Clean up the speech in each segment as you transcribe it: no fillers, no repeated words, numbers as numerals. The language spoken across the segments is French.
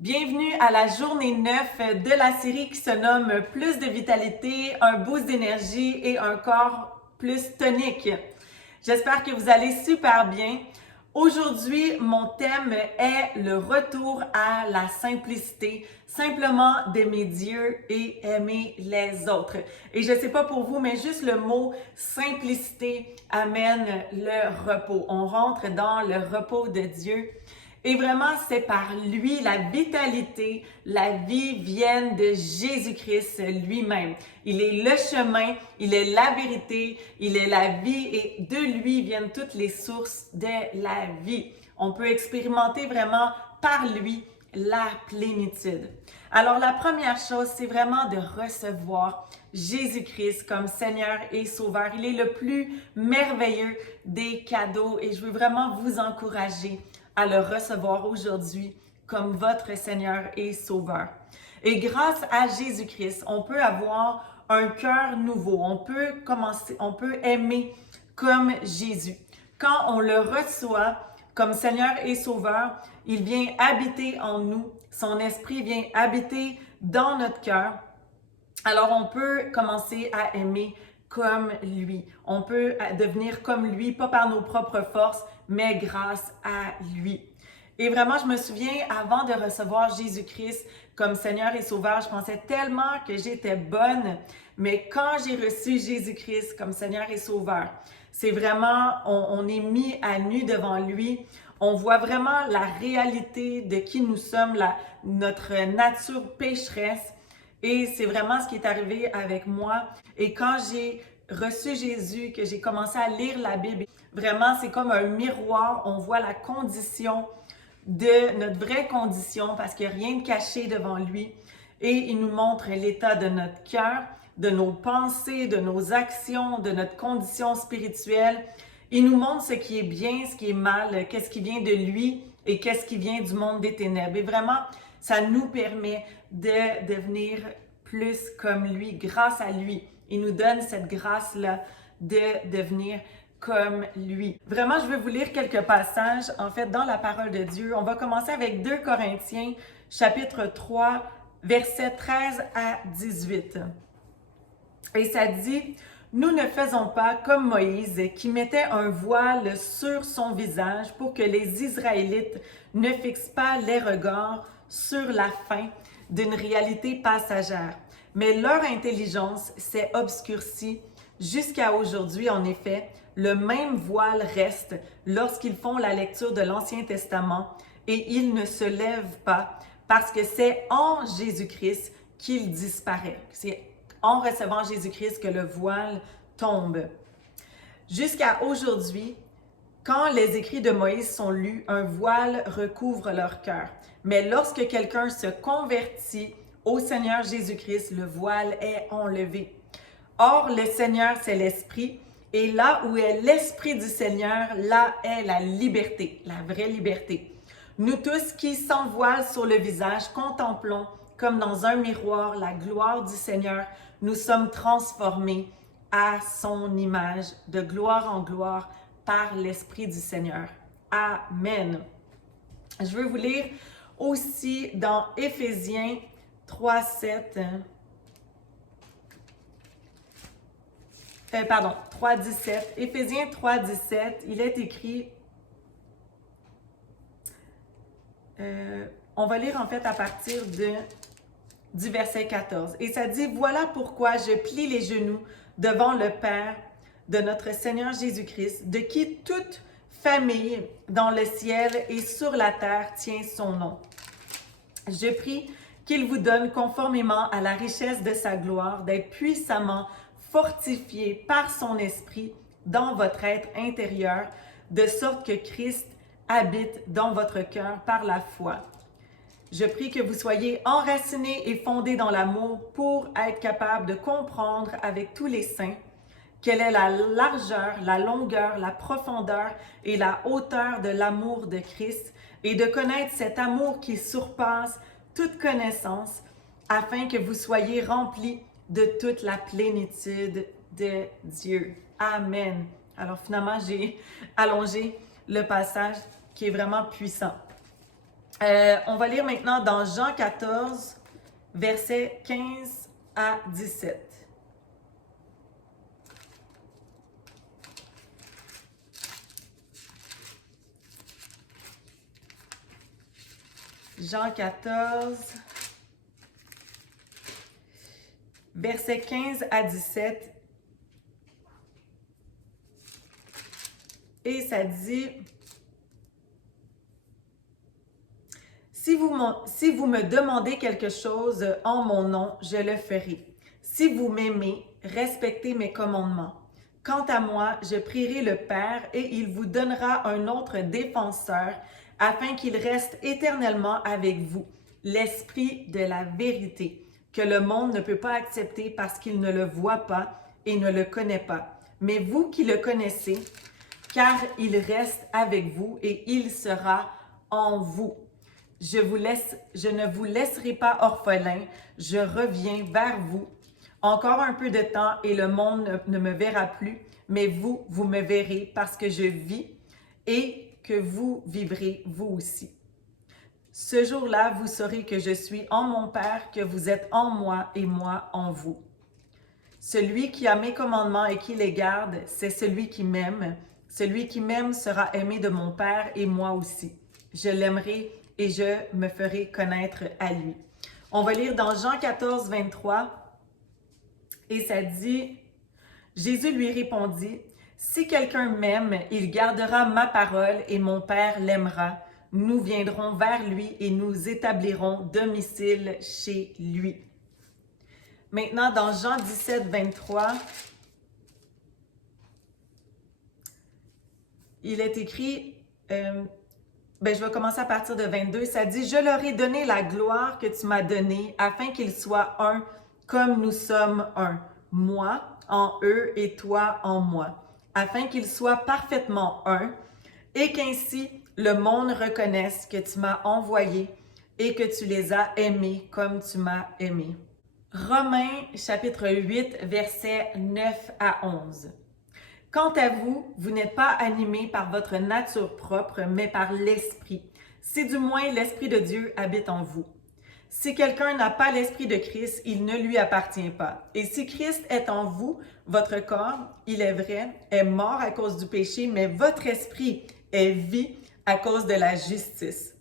Bienvenue à la journée 9 de la série qui se nomme Plus de vitalité, un boost d'énergie et un corps plus tonique. J'espère que vous allez super bien. Aujourd'hui, mon thème est le retour à la simplicité, simplement d'aimer Dieu et aimer les autres. Et je ne sais pas pour vous, mais juste le mot simplicité amène le repos. On rentre dans le repos de Dieu. Et vraiment, c'est par lui, la vitalité, la vie viennent de Jésus-Christ lui-même. Il est le chemin, il est la vérité, il est la vie et de lui viennent toutes les sources de la vie. On peut expérimenter vraiment par lui la plénitude. Alors la première chose, c'est vraiment de recevoir Jésus-Christ comme Seigneur et Sauveur. Il est le plus merveilleux des cadeaux et je veux vraiment vous encourager à le recevoir aujourd'hui comme votre Seigneur et Sauveur. Et grâce à Jésus-Christ, on peut avoir un cœur nouveau. On peut aimer comme Jésus. Quand on le reçoit comme Seigneur et Sauveur, il vient habiter en nous. Son esprit vient habiter dans notre cœur. Alors, on peut commencer à aimer comme lui. On peut devenir comme lui, pas par nos propres forces, mais grâce à lui. Et vraiment, je me souviens, avant de recevoir Jésus-Christ comme Seigneur et Sauveur, je pensais tellement que j'étais bonne, mais quand j'ai reçu Jésus-Christ comme Seigneur et Sauveur, c'est vraiment, on est mis à nu devant lui. On voit vraiment la réalité de qui nous sommes, notre nature pécheresse. Et c'est vraiment ce qui est arrivé avec moi. Et quand j'ai reçu Jésus, que j'ai commencé à lire la Bible, vraiment, c'est comme un miroir. On voit la condition de notre vraie condition parce qu'il n'y a rien de caché devant lui. Et il nous montre l'état de notre cœur, de nos pensées, de nos actions, de notre condition spirituelle. Il nous montre ce qui est bien, ce qui est mal, qu'est-ce qui vient de lui et qu'est-ce qui vient du monde des ténèbres. Et vraiment, ça nous permet de devenir plus comme lui, grâce à lui. Il nous donne cette grâce-là de devenir comme lui. Vraiment, je vais vous lire quelques passages, en fait, dans la parole de Dieu. On va commencer avec 2 Corinthiens, chapitre 3, versets 13 à 18. Et ça dit, « Nous ne faisons pas comme Moïse qui mettait un voile sur son visage pour que les Israélites ne fixent pas les regards sur la fin d'une réalité passagère. Mais leur intelligence s'est obscurcie jusqu'à aujourd'hui. En effet, le même voile reste lorsqu'ils font la lecture de l'Ancien Testament et ils ne se lèvent pas parce que c'est en Jésus-Christ qu'il disparaît. » C'est en recevant Jésus-Christ que le voile tombe. Jusqu'à aujourd'hui, quand les écrits de Moïse sont lus, un voile recouvre leur cœur. Mais lorsque quelqu'un se convertit au Seigneur Jésus-Christ, le voile est enlevé. Or, le Seigneur, c'est l'Esprit, et là où est l'Esprit du Seigneur, là est la liberté, la vraie liberté. Nous tous qui sans voile sur le visage contemplons comme dans un miroir la gloire du Seigneur, nous sommes transformés à son image, de gloire en gloire, par l'Esprit du Seigneur. Amen. Je veux vous lire aussi dans Éphésiens 3, 7. 3, 17. Éphésiens 3, 17, il est écrit, on va lire en fait à partir du verset 14. Et ça dit, « Voilà pourquoi je plie les genoux devant le Père de notre Seigneur Jésus-Christ, de qui toute famille dans le ciel et sur la terre tient son nom. Je prie qu'il vous donne, conformément à la richesse de sa gloire, d'être puissamment fortifié par son esprit dans votre être intérieur, de sorte que Christ habite dans votre cœur par la foi. Je prie que vous soyez enracinés et fondés dans l'amour pour être capable de comprendre avec tous les saints quelle est la largeur, la longueur, la profondeur et la hauteur de l'amour de Christ et de connaître cet amour qui surpasse toute connaissance afin que vous soyez remplis de toute la plénitude de Dieu. Amen. Alors finalement, j'ai allongé le passage qui est vraiment puissant. On va lire maintenant dans Jean 14, versets 15 à 17. Jean 14, versets 15 à 17. Et ça dit, si vous me demandez quelque chose en mon nom, je le ferai. Si vous m'aimez, respectez mes commandements. Quant à moi, je prierai le Père et il vous donnera un autre défenseur afin qu'il reste éternellement avec vous, l'Esprit de la vérité, que le monde ne peut pas accepter parce qu'il ne le voit pas et ne le connaît pas. Mais vous qui le connaissez, car il reste avec vous et il sera en vous. Je ne vous laisserai pas orphelin, je reviens vers vous. Encore un peu de temps et le monde ne me verra plus, mais vous me verrez parce que je vis et que vous vivrez vous aussi. Ce jour-là, vous saurez que je suis en mon Père, que vous êtes en moi et moi en vous. Celui qui a mes commandements et qui les garde, c'est celui qui m'aime. Celui qui m'aime sera aimé de mon Père et moi aussi. Je l'aimerai et je me ferai connaître à lui. On va lire dans Jean 14, 23, et ça dit, Jésus lui répondit, « Si quelqu'un m'aime, il gardera ma parole et mon Père l'aimera. Nous viendrons vers lui et nous établirons domicile chez lui. » Maintenant, dans Jean 17, 23, il est écrit, je vais commencer à partir de 22, ça dit « Je leur ai donné la gloire que tu m'as donnée, afin qu'ils soient un comme nous sommes un, moi en eux et toi en moi, afin qu'ils soient parfaitement un, et qu'ainsi le monde reconnaisse que tu m'as envoyé et que tu les as aimés comme tu m'as aimé. » Romains chapitre 8, versets 9 à 11. Quant à vous, vous n'êtes pas animés par votre nature propre, mais par l'Esprit. Si du moins l'Esprit de Dieu habite en vous. Si quelqu'un n'a pas l'Esprit de Christ, il ne lui appartient pas. Et si Christ est en vous, votre corps, il est vrai, est mort à cause du péché, mais votre esprit est vie à cause de la justice.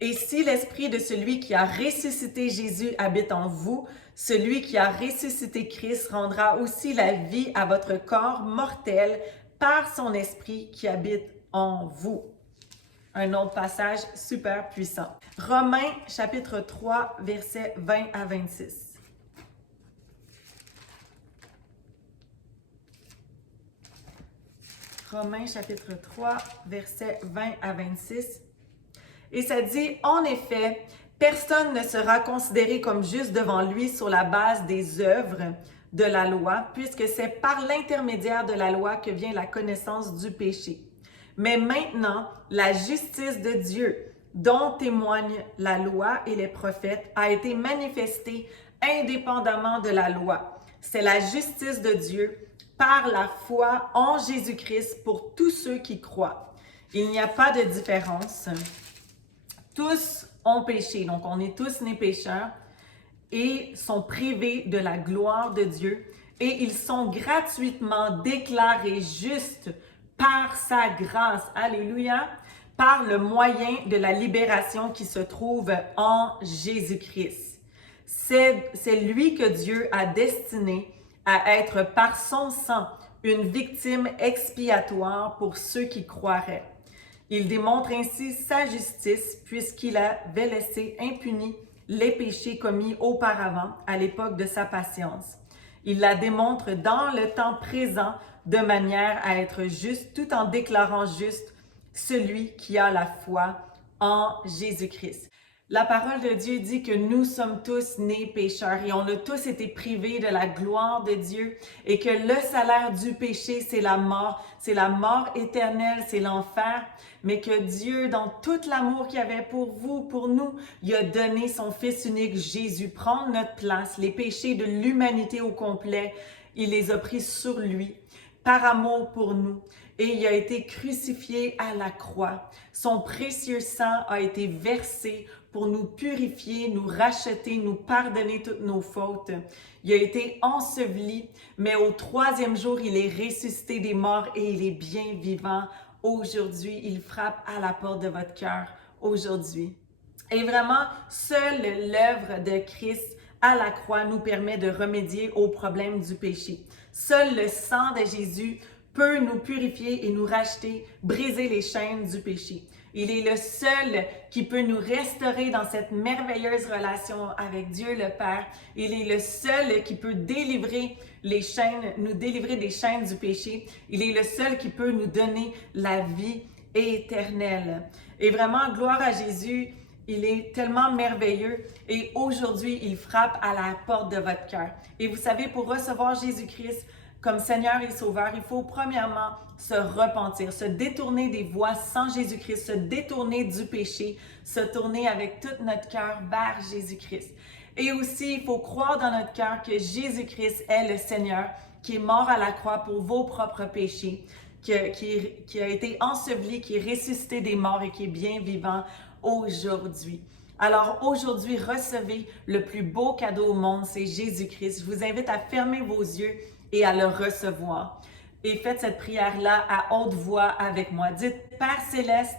Et si l'Esprit de celui qui a ressuscité Jésus habite en vous, celui qui a ressuscité Christ rendra aussi la vie à votre corps mortel par son Esprit qui habite en vous. Un autre passage super puissant. Romains chapitre 3, versets 20 à 26. Romains chapitre 3, versets 20 à 26. Et ça dit, en effet, personne ne sera considéré comme juste devant lui sur la base des œuvres de la loi, puisque c'est par l'intermédiaire de la loi que vient la connaissance du péché. Mais maintenant, la justice de Dieu, dont témoignent la loi et les prophètes, a été manifestée indépendamment de la loi. C'est la justice de Dieu par la foi en Jésus-Christ pour tous ceux qui croient. Il n'y a pas de différence. Tous ont péché, donc on est tous nés pécheurs et sont privés de la gloire de Dieu et ils sont gratuitement déclarés justes par sa grâce, alléluia, par le moyen de la libération qui se trouve en Jésus-Christ. C'est lui que Dieu a destiné à être par son sang une victime expiatoire pour ceux qui croiraient. Il démontre ainsi sa justice puisqu'il avait laissé impunis les péchés commis auparavant à l'époque de sa patience. Il la démontre dans le temps présent de manière à être juste tout en déclarant juste celui qui a la foi en Jésus-Christ. La parole de Dieu dit que nous sommes tous nés pécheurs et on a tous été privés de la gloire de Dieu et que le salaire du péché, c'est la mort éternelle, c'est l'enfer, mais que Dieu, dans tout l'amour qu'il avait pour vous, pour nous, il a donné son Fils unique, Jésus, prendre notre place, les péchés de l'humanité au complet, il les a pris sur lui, par amour pour nous. et il a été crucifié à la croix. Son précieux sang a été versé pour nous purifier, nous racheter, nous pardonner toutes nos fautes. Il a été enseveli, mais au troisième jour, il est ressuscité des morts et il est bien vivant aujourd'hui. Il frappe à la porte de votre cœur aujourd'hui. Et vraiment, seule l'œuvre de Christ à la croix nous permet de remédier aux problèmes du péché. Seul le sang de Jésus peut nous purifier et nous racheter, briser les chaînes du péché. Il est le seul qui peut nous restaurer dans cette merveilleuse relation avec Dieu le Père. Il est le seul qui peut délivrer les chaînes, nous délivrer des chaînes du péché. Il est le seul qui peut nous donner la vie éternelle. Et vraiment, gloire à Jésus. Il est tellement merveilleux et aujourd'hui, il frappe à la porte de votre cœur. Et vous savez, pour recevoir Jésus-Christ comme Seigneur et Sauveur, il faut premièrement se repentir, se détourner des voies sans Jésus-Christ, se détourner du péché, se tourner avec tout notre cœur vers Jésus-Christ. Et aussi, il faut croire dans notre cœur que Jésus-Christ est le Seigneur, qui est mort à la croix pour vos propres péchés, qui a été enseveli, qui est ressuscité des morts et qui est bien vivant aujourd'hui. Alors aujourd'hui, recevez le plus beau cadeau au monde, c'est Jésus-Christ. Je vous invite à fermer vos yeux et à le recevoir. Et faites cette prière-là à haute voix avec moi. Dites, Père Céleste,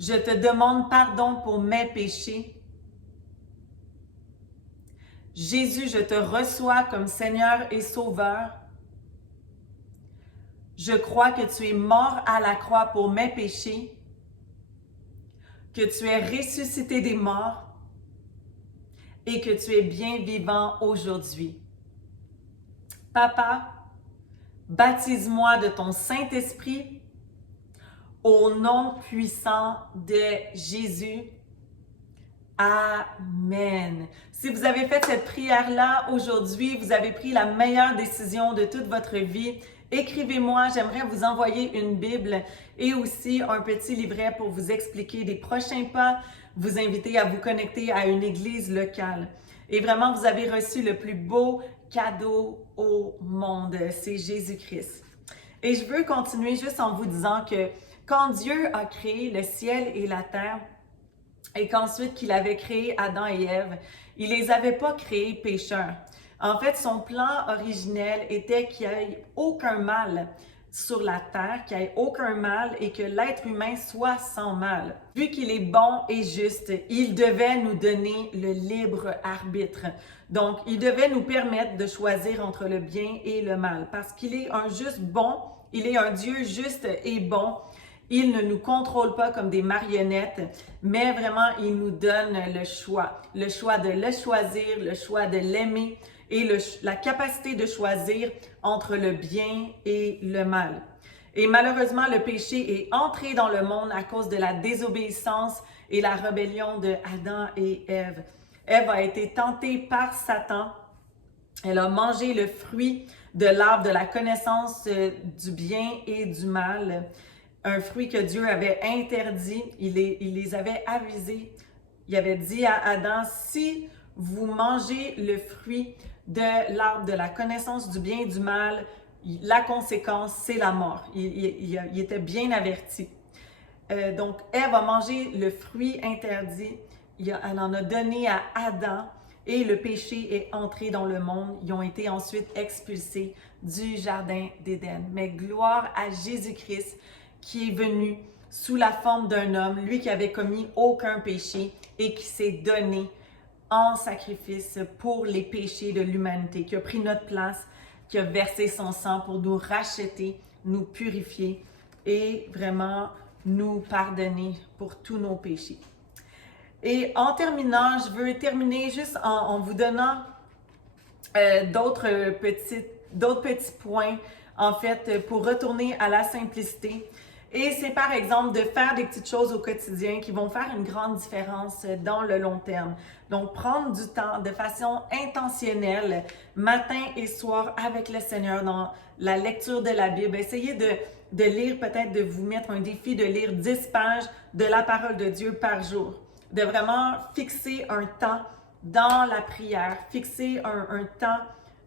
je te demande pardon pour mes péchés. Jésus, je te reçois comme Seigneur et Sauveur. Je crois que tu es mort à la croix pour mes péchés, que tu es ressuscité des morts et que tu es bien vivant aujourd'hui. Papa, baptise-moi de ton Saint-Esprit au nom puissant de Jésus. Amen. Si vous avez fait cette prière-là aujourd'hui, vous avez pris la meilleure décision de toute votre vie. Écrivez-moi, j'aimerais vous envoyer une Bible et aussi un petit livret pour vous expliquer les prochains pas, vous inviter à vous connecter à une église locale. Et vraiment, vous avez reçu le plus beau cadeau au monde, c'est Jésus-Christ. Et je veux continuer juste en vous disant que quand Dieu a créé le ciel et la terre, et qu'ensuite qu'il avait créé Adam et Ève, il les avait pas créés pécheurs. En fait, son plan originel était qu'il n'y ait aucun mal sur la terre, qu'il n'y ait aucun mal et que l'être humain soit sans mal. Vu qu'il est bon et juste, il devait nous donner le libre arbitre. Donc, il devait nous permettre de choisir entre le bien et le mal parce qu'il est un juste bon, il est un Dieu juste et bon. Il ne nous contrôle pas comme des marionnettes, mais vraiment, il nous donne le choix de le choisir, le choix de l'aimer et la capacité de choisir entre le bien et le mal. Et malheureusement, le péché est entré dans le monde à cause de la désobéissance et la rébellion de Adam et Ève. Ève a été tentée par Satan. Elle a mangé le fruit de l'arbre de la connaissance du bien et du mal. Un fruit que Dieu avait interdit, il les avait avisés. Il avait dit à Adam, si vous mangez le fruit de l'arbre de la connaissance du bien et du mal, la conséquence, c'est la mort. Il était bien averti. Donc, Ève a mangé le fruit interdit. Elle en a donné à Adam et le péché est entré dans le monde. Ils ont été ensuite expulsés du jardin d'Éden. Mais gloire à Jésus-Christ, qui est venu sous la forme d'un homme, lui qui avait commis aucun péché et qui s'est donné en sacrifice pour les péchés de l'humanité, qui a pris notre place, qui a versé son sang pour nous racheter, nous purifier et vraiment nous pardonner pour tous nos péchés. Et en terminant, je veux terminer juste en vous donnant d'autres petits points, en fait, pour retourner à la simplicité. Et c'est par exemple de faire des petites choses au quotidien qui vont faire une grande différence dans le long terme. Donc, prendre du temps de façon intentionnelle, matin et soir avec le Seigneur dans la lecture de la Bible. Essayez de lire, peut-être de vous mettre un défi de lire 10 pages de la parole de Dieu par jour. De vraiment fixer un temps dans la prière, fixer un temps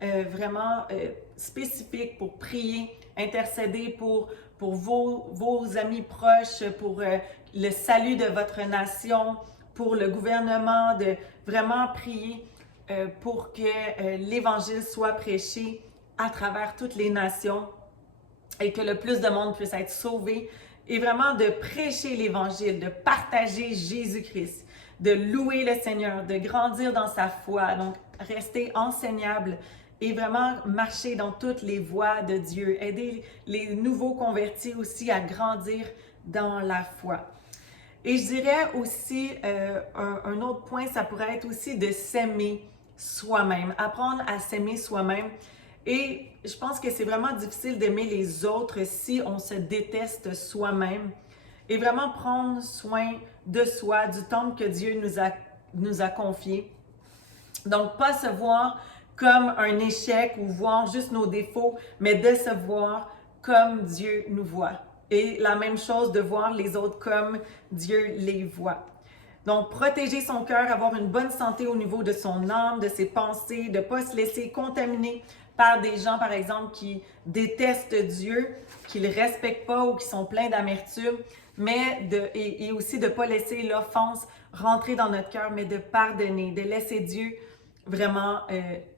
vraiment spécifique pour prier intercéder pour vos amis proches, pour le salut de votre nation, pour le gouvernement, de vraiment prier pour que l'Évangile soit prêché à travers toutes les nations et que le plus de monde puisse être sauvé et vraiment de prêcher l'Évangile, de partager Jésus-Christ, de louer le Seigneur, de grandir dans sa foi, donc rester enseignable et vraiment marcher dans toutes les voies de Dieu, aider les nouveaux convertis aussi à grandir dans la foi. Et je dirais aussi, un autre point, ça pourrait être aussi de s'aimer soi-même, apprendre à s'aimer soi-même. Et je pense que c'est vraiment difficile d'aimer les autres si on se déteste soi-même et vraiment prendre soin de soi, du temple que Dieu nous a confié. Donc, pas se voir comme un échec ou voir juste nos défauts, mais de se voir comme Dieu nous voit. Et la même chose, de voir les autres comme Dieu les voit. Donc, protéger son cœur, avoir une bonne santé au niveau de son âme, de ses pensées, de ne pas se laisser contaminer par des gens, par exemple, qui détestent Dieu, qui ne le respectent pas ou qui sont pleins d'amertume, et aussi de ne pas laisser l'offense rentrer dans notre cœur, mais de pardonner, de laisser Dieu vraiment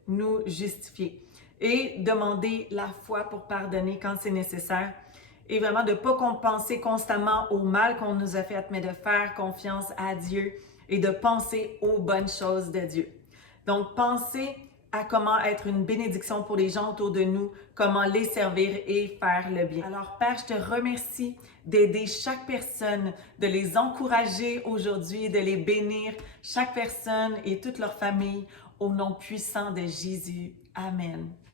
nous justifier et demander la foi pour pardonner quand c'est nécessaire. Et vraiment de ne pas penser constamment au mal qu'on nous a fait, mais de faire confiance à Dieu et de penser aux bonnes choses de Dieu. Donc, pensez à comment être une bénédiction pour les gens autour de nous, comment les servir et faire le bien. Alors, Père, je te remercie d'aider chaque personne, de les encourager aujourd'hui, de les bénir, chaque personne et toute leur famille, au nom puissant de Jésus. Amen.